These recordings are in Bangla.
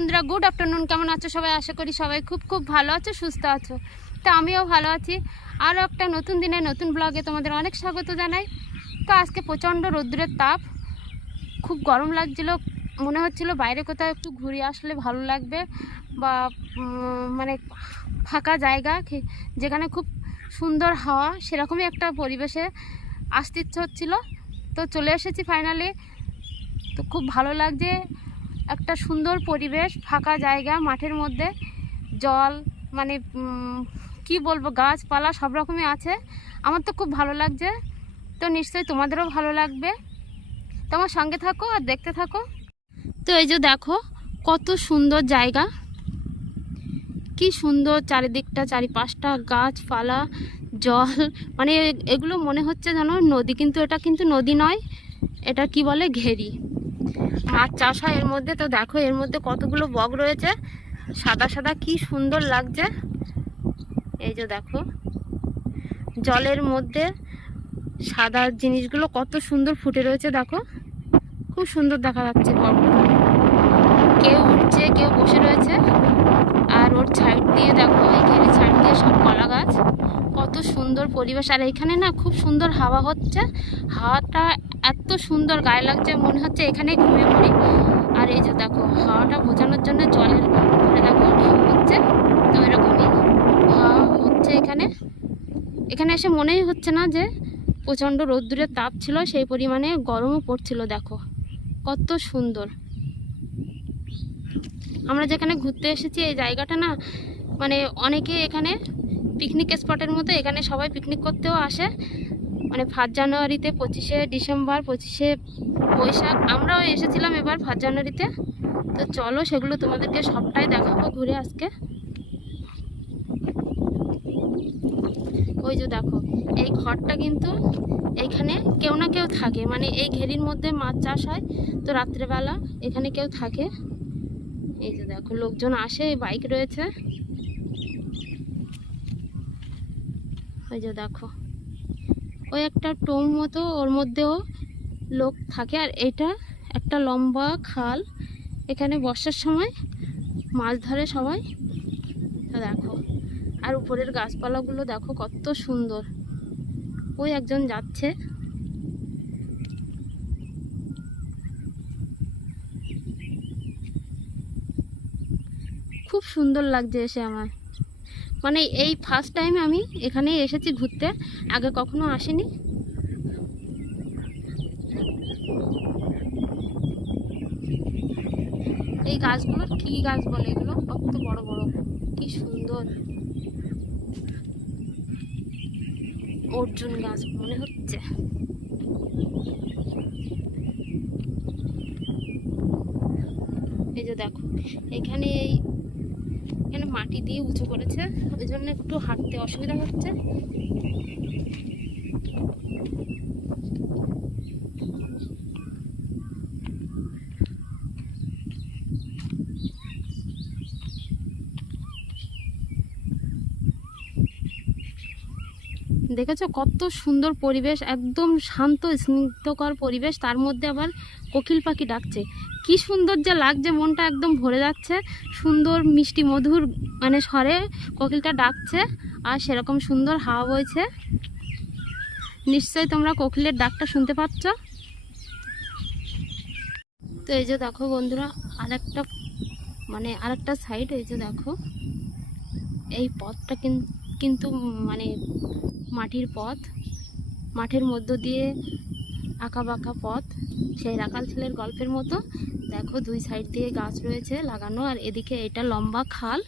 বন্ধুরা গুড আফটারনুন কেমন আছো সবাই? আশা করি সবাই খুব খুব ভালো আছো, সুস্থ আছো। তো আমিও ভালো আছি। আরও একটা নতুন দিনে, নতুন ব্লগে তোমাদের অনেক স্বাগত জানাই। তো আজকে প্রচণ্ড রৌদ্রের তাপ, খুব গরম লাগছিল, মনে হচ্ছিল বাইরে কোথাও একটু ঘুরে আসলে ভালো লাগবে, বা মানে ফাঁকা জায়গা যেখানে খুব সুন্দর হাওয়া, সেরকমই একটা পরিবেশে আসতে ইচ্ছে হচ্ছিল। তো চলে এসেছি ফাইনালি তো খুব ভালো লাগছে। একটা সুন্দর পরিবেশ, ফাঁকা জায়গা, মাঠের মধ্যে জল মানে কি বলব, গাছপালা সব রকমই আছে। আমার তো খুব ভালো লাগছে। তো নিশ্চয়ই তোমাদেরও ভালো লাগবে। তো আমার সঙ্গে থাকো আর দেখতে থাকো। তো এই যে দেখো, কত সুন্দর জায়গা। কি সুন্দর চারিদিকটা, চারিপাশটা, গাছপালা, জল। মানে এগুলো মনে হচ্ছে যেন নদী, কিন্তু এটা কিন্তু নদী নয়। এটা কি বলে, ঘেরি। মাছ চাষ হয় এর মধ্যে তো দেখো, এর মধ্যে কতগুলো বগ রয়েছে। সাদা সাদা কি সুন্দর লাগছে। এই যে দেখো, জলের মধ্যে সাদা জিনিসগুলো কত সুন্দর ফুটে রয়েছে, দেখো। খুব সুন্দর দেখা যাচ্ছে। কেউ উঠছে, কেউ বসে রয়েছে। আর ওর সাইড দিয়ে দেখো ঘেরের সাইড দিয়ে সব কলা গাছ। কত সুন্দর পরিবেশ। আর এখানে না খুব সুন্দর হাওয়া হচ্ছে। হাওয়াটা এত সুন্দর গায়ে লাগছে, মনে হচ্ছে এখানে ঘুরে পড়ি। আর এই যে দেখো, হাওয়াটা বোঝানোর জন্য জলের দেখো, ঢেউ হচ্ছে, তো এরকমই। হাওয়া হচ্ছে এখানে। এখানে এসে মনেই হচ্ছে না যে প্রচণ্ড রোদ্দুরের তাপ ছিল, সেই পরিমাণে গরমও পড়ছিল, দেখো। কত সুন্দর। আমরা যেখানে ঘুরতে এসেছি, এই জায়গাটা না মানে অনেকে এখানে পিকনিক স্পটের মতো, এখানে সবাই পিকনিক করতেও আসে। মানে ফার্স্ট জানুয়ারিতে পঁচিশে ডিসেম্বর, পঁচিশে বৈশাখ, আমরাও এসেছিলাম এবার ফার্স্ট জানুয়ারিতে। তো চলো সেগুলো তোমাদেরকে সবটাই দেখাবো ঘুরে আজকে। ওই যে দেখো, এই ঘরটা কিন্তু এইখানে কেউ না কেউ থাকে। মানে এই ঘেরির মধ্যে মাছ চাষ হয়, তো রাত্রেবেলা এখানে কেউ থাকে। এই যে দেখো, লোকজন আসে, বাইক রয়েছে। ওই যে দেখো ওই একটা টোম মতো ওর মধ্যেও লোক থাকে। আর এটা একটা লম্বা খাল। এখানে বর্ষার সময় মাছ ধরে সবাই। দেখো। আর উপরের গাছপালাগুলো দেখো কত সুন্দর। ওই একজন যাচ্ছে। খুব সুন্দর লাগছে এসে আমার। মানে এই ফার্স্ট টাইম আমি এখানে এসেছি ঘুরতে, আগে কখনো আসিনি। এই গাছগুলোর কি গাছ বলে এগুলো, কত বড় বড়, কি সুন্দর। অর্জুন গাছ মনে হচ্ছে। এই যে দেখো, এখানে এই এখানে মাটি দিয়ে উঁচু করেছে ওই জন্য একটু হাঁটতে অসুবিধা হচ্ছে। দেখেছ? কত সুন্দর পরিবেশ, একদম শান্ত, স্নিগ্ধকর পরিবেশ। তার মধ্যে আবার কোকিল পাখি ডাকছে। কি সুন্দর যে লাগছে, মনটা একদম ভরে যাচ্ছে। সুন্দর মিষ্টি মধুর মানে স্বরে কোকিলটা ডাকছে, আর সেরকম সুন্দর হাওয়া বইছে। নিশ্চয়ই তোমরা কোকিলের ডাকটা শুনতে পাচ্ছ। তো এই যে দেখো বন্ধুরা, আরেকটা মানে আরেকটা সাইড এই যে দেখো, এই পথটা কিন- কিন্তু মানে মাটির পথ, মাঠের মধ্য দিয়ে আঁকা বাঁকা পথ। সেই রাখাল ছেলের গল্পের মতো, দেখো দুই সাইড দিয়ে গাছ রয়েছে লাগানো, আর এদিকে এটা লম্বা খাল।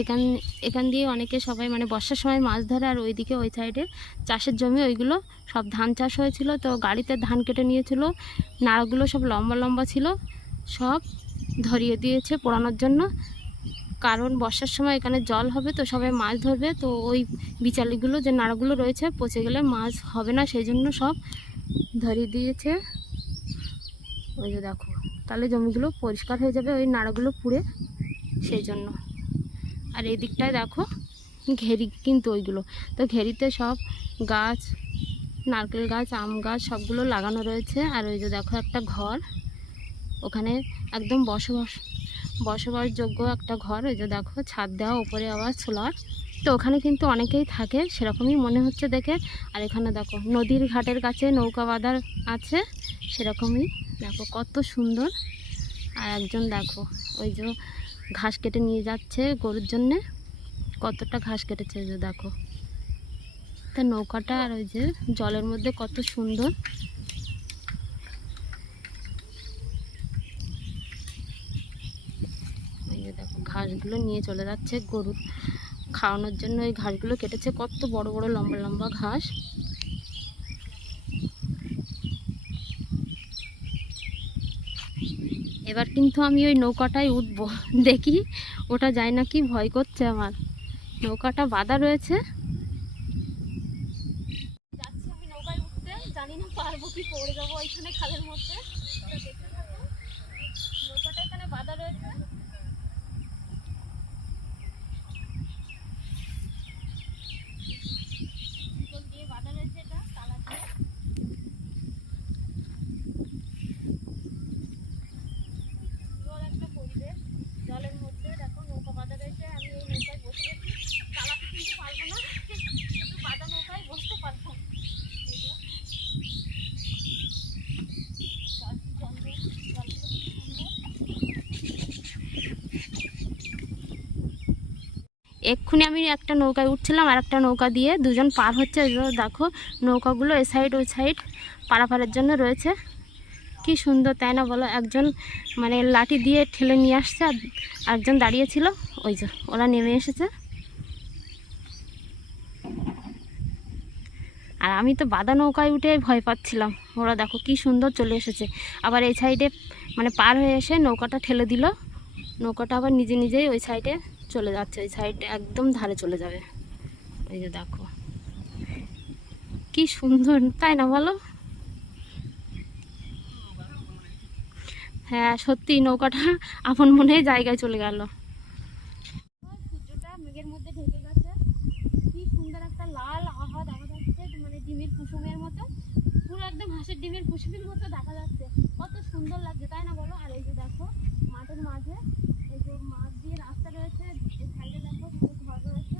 এখান এখান দিয়ে অনেকে সবাই মানে বর্ষার সময় মাছ ধরে, আর ওইদিকে ওই সাইডে চাষের জমি, ওইগুলো সব ধান চাষ হয়েছিল। তো গাড়িতে ধান কেটে নিয়েছিল, নাড়াগুলো সব লম্বা লম্বা ছিল, সব ধরিয়ে দিয়েছে পোড়ানোর জন্য। কারণ বর্ষার সময় এখানে জল হবে তো সবাই মাছ ধরবে, তো ওই বিচালিগুলো যে নাড়াগুলো রয়েছে পচে গেলে মাছ হবে না, সেই জন্য সব ধরিয়ে দিয়েছে। ওই যে দেখো, তাহলে জমিগুলো পরিষ্কার হয়ে যাবে, ওই নাড়াগুলো পুড়ে সেই জন্য। আর এই দিকটায় দেখো, ঘেরি কিন্তু ওইগুলো। তো ঘেরিতে সব গাছ, নারকেল গাছ, আম গাছ সবগুলো লাগানো রয়েছে। আর ওই যে দেখো একটা ঘর, ওখানে একদম বসবাস বসবাসযোগ্য একটা ঘর ওই যে দেখো, ছাদ দেওয়া, উপরে আবার সোলার। তো ওখানে কিন্তু অনেকেই থাকে, সেরকমই মনে হচ্ছে দেখে। আর এখানে দেখো, নদীর ঘাটের কাছে নৌকা বাঁধার আছে, সেরকমই। দেখো কত সুন্দর। আর একজন দেখো, ওই যে ঘাস কেটে নিয়ে যাচ্ছে গরুর জন্যে। কতটা ঘাস কেটেছে যে দেখো। তা নৌকাটা আর ওই যে জলের মধ্যে কত সুন্দর এই যে দেখো ঘাসগুলো নিয়ে চলে যাচ্ছে গরু খাওয়ানোর জন্য। এই ঘাসগুলো কেটেছে কত বড় বড় লম্বা লম্বা ঘাস। এবার কিন্তু আমি ওই নৌকাটায় উঠবো। দেখি ওটা যায় না নাকি? ভয় করছে আমার। নৌকাটা বাঁধা রয়েছে। জানি না পারব কি পড়ে যাব ওইখানে খালের মধ্যে তো দেখতে থাকো। নৌকাটা এখানে বাঁধা রয়েছে শিকল দিয়ে বাঁধা রয়েছে এটা তালা দিয়ে সুন্দর একটা পরিবেশ জলের মধ্যে দেখো নৌকা বাঁধা রয়েছে আমি এই নৌকায় বসে গেছি চালাতে কিন্তু পারব না শুধু বাঁধা নৌকায় বসতে পারব এই যে। জল- জল- জলগুলো কি সুন্দর। এক্ষুনি আমি একটা নৌকায় উঠছিলাম, আর একটা নৌকা দিয়ে দুজন পার হচ্ছে। দেখো, নৌকাগুলো এ সাইড ওই সাইড পারাপারের জন্য রয়েছে। কি সুন্দর, তাই না বলো? একজন মানে লাঠি দিয়ে ঠেলে নিয়ে আসছে, আর একজন দাঁড়িয়েছিল ওই যে, ওরা নেমে এসেছে। আর আমি তো বাদা নৌকায় উঠে ভয় পাচ্ছিলাম। ওরা দেখো কি সুন্দর চলে এসেছে। আবার এই সাইডে মানে পার হয়ে এসে নৌকাটা ঠেলে দিল। নৌকাটা আবার নিজে নিজেই ওই সাইডে চলে যাচ্ছে ওই সাইডে একদম ধারে চলে যাবে। ওই যে দেখো। কি সুন্দর, তাই না বলো? হ্যাঁ সত্যি নৌকাটা আপন মনে জায়গায় চলে গেল। মেঘের মধ্যে ঢেকে গেছে। কি সুন্দর একটা লাল আভা দেখা যাচ্ছে মানে ডিমের কুসুমের মতো। পুরো একদম হাঁসের ডিমের কুসুমের মতো দেখা যাচ্ছে। কত সুন্দর লাগছে, তাই না বলো? আর এই যে দেখো, মাঠের মাঝে এই যে মাছ দিয়ে রাস্তা রয়েছে এই সাইডে দেখো দুটো ঘর রয়েছে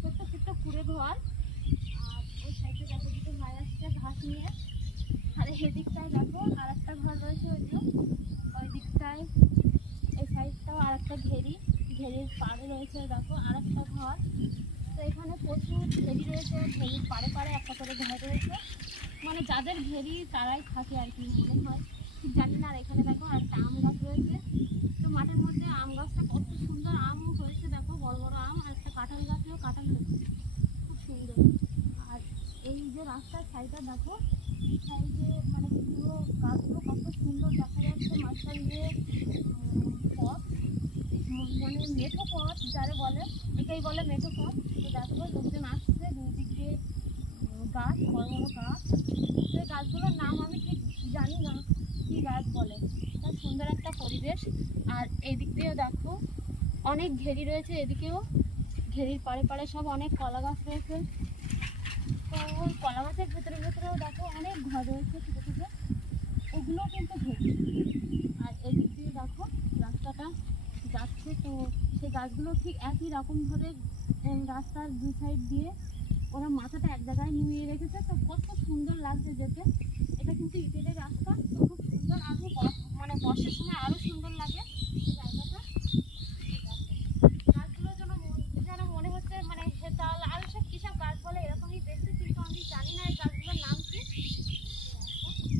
ছোট্ট ছোট্ট কুড়ে ঘর আর ওই সাইডে দেখো দুটো ভাই আসছে ঘাস নিয়ে আর এই দিকটায় দেখো আর একটা ঘর রয়েছে ওই যে। ওই দিকটায় এই সাইডটাও আর একটা ঘেরি। ঘেরির পাড়ে রয়েছে, দেখো আর একটা ঘর। তো এখানে প্রচুর ঘেরি রয়েছে, ঘেরির পাড়ে পাড়ে একটা করে ঘর রয়েছে। মানে যাদের ঘেরি, তারাই থাকে আর কি, মনে হয়। ঠিক জানি না, আর এখানে দেখো আর একটা আম গাছ রয়েছে। তো মাঠের মধ্যে আম গাছটা কত সুন্দর আমও হয়েছে, দেখো, বড় বড় আম আর একটা কাঁঠাল গাছেও, কাঁঠাল হয়েছে। খুব সুন্দর। আর এই যে রাস্তার সাইডটা দেখো গাছগুলো কত সুন্দর দেখা যাচ্ছে মাঝখান পথ মানে মেঠো পথ যারা বলে এটাই বলে মেঠো পথ তো দেখো লোকজন আসছে দুই দিক দিয়ে গাছ বড় বড় গাছ এই গাছগুলোর নাম আমি ঠিক জানি না কি গাছ বলে তার সুন্দর একটা পরিবেশ আর এদিক দিয়েও দেখো অনেক ঘেরি রয়েছে এদিকেও, ঘেরির পাড়ে পাড়ে সব অনেক কলা গাছ রয়েছে। তো ওই কলা গাছের দেখো, অনেক ঘর রয়েছে ছোটো ছোটো। ওগুলো কিন্তু ঘেরি। আর এদিক দিয়ে দেখো, রাস্তাটা যাচ্ছে তো সেই গাছগুলো ঠিক একই রকমভাবে রাস্তার দু সাইড দিয়ে ওরা মাথাটা এক জায়গায় নিয়ে রেখেছে। তো কত সুন্দর লাগছে যেতে এটা কিন্তু ইটেলের রাস্তা, তো খুব সুন্দর। আরও মানে বর্ষার সময় আরও সুন্দর লাগে এই জায়গাটা গাছগুলো যেন মন- যেন মনে হচ্ছে মানে হেতাল আর সব কিসব গাছ বলে এরকমই দেখতে কিন্তু আমি জানি না এই গাছগুলোর নাম কি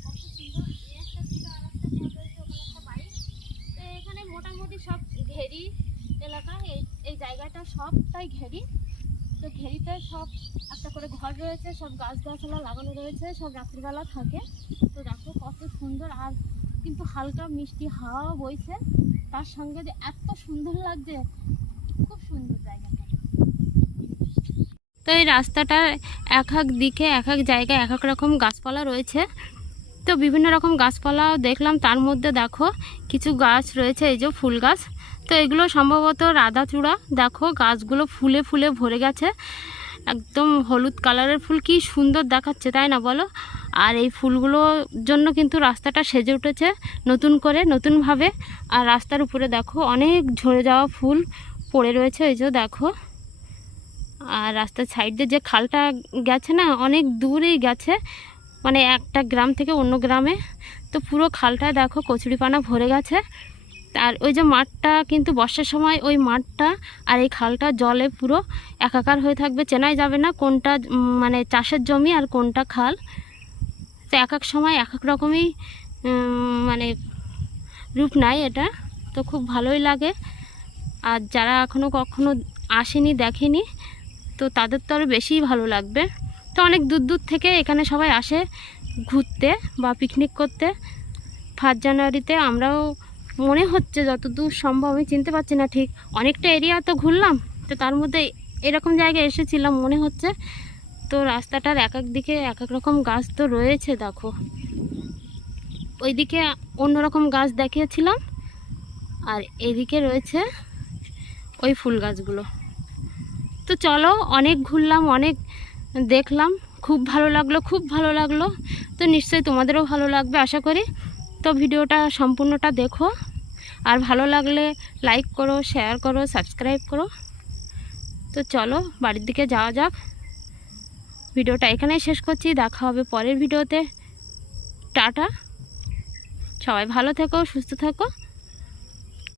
কত সুন্দর এই একটা ছিল আর একটা ঘর রয়েছে ওখানে একটা বাড়ি তো এখানে মোটামুটি সব ঘেরি এলাকা এই এই জায়গাটা সবটাই ঘেরি। তো ঘেরিতে সব একটা করে ঘর রয়েছে, সব গাছ গাছলা লাগানো রয়েছে, সব রাত্রিবেলা থাকে। তো দেখো কত সুন্দর, আর কিন্তু হালকা মিষ্টি হাওয়া বইছে। তার সঙ্গে যে এত সুন্দর লাগছে, খুব সুন্দর জায়গাটা। তো এই রাস্তাটা এক এক দিকে, এক এক জায়গায় এক এক রকম গাছপালা রয়েছে। তো বিভিন্ন রকম গাছপালাও দেখলাম, তার মধ্যে দেখো কিছু গাছ রয়েছে, এই যে ফুল গাছ। তো এগুলো সম্ভবত রাধাচূড়া। দেখো গাছগুলো ফুলে ফুলে ভরে গেছে। একদম হলুদ কালারের ফুল। কি সুন্দর দেখাচ্ছে, তাই না বলো? আর এই ফুলগুলোর জন্য কিন্তু রাস্তাটা সেজে উঠেছে নতুন করে, নতুনভাবে। আর রাস্তার উপরে দেখো অনেক ঝরে যাওয়া ফুল পড়ে রয়েছে, এই যে দেখো। আর রাস্তার সাইড যে খালটা গেছে না, অনেক দূরেই গেছে। মানে একটা গ্রাম থেকে অন্য গ্রামে। তো পুরো খালটা দেখো কচুরিপানা ভরে গেছে। আর ওই যে মাঠটা কিন্তু বর্ষার সময় ওই মাঠটা আর এই খালটা জলে পুরো একাকার হয়ে থাকবে। চেনাই যাবে না কোনটা মানে চাষের জমি আর কোনটা খাল। তো এক এক সময় এক এক রকমই মানে রূপ নেয় এটা। তো খুব ভালোই লাগে। আর যারা এখনও কখনো আসেনি, দেখেনি, তো তাদের তো আরও বেশিই ভালো লাগবে। তো অনেক দূর দূর থেকে এখানে সবাই আসে ঘুরতে বা পিকনিক করতে। ফার্স্ট জানুয়ারিতে আমরাও মনে হচ্ছে যতদূর সম্ভব, আমি চিনতে পারছি না ঠিক। অনেকটা এরিয়া তো ঘুরলাম, তো তার মধ্যে এরকম জায়গায় এসেছিলাম, মনে হচ্ছে তো রাস্তাটার এক এক দিকে এক এক রকম গাছ তো রয়েছে, দেখো। ওইদিকে অন্যরকম গাছ দেখিয়েছিলাম, আর এদিকে রয়েছে ওই ফুল গাছগুলো। তো চলো, অনেক ঘুরলাম, অনেক দেখলাম, খুব ভালো লাগল, খুব ভালো লাগল। তো নিশ্চয়ই তোমাদেরও ভালো লাগবে, আশা করি। তো ভিডিওটা সম্পূর্ণটা দেখো। আর ভালো লাগলে লাইক করো শেয়ার করো সাবস্ক্রাইব করো। তো চলো, বাড়ির দিকে যাওয়া যাক। ভিডিওটা এখানেই শেষ করছি, দেখা হবে পরের ভিডিওতে। টাটা। সবাই ভালো থেকো, সুস্থ থেকো।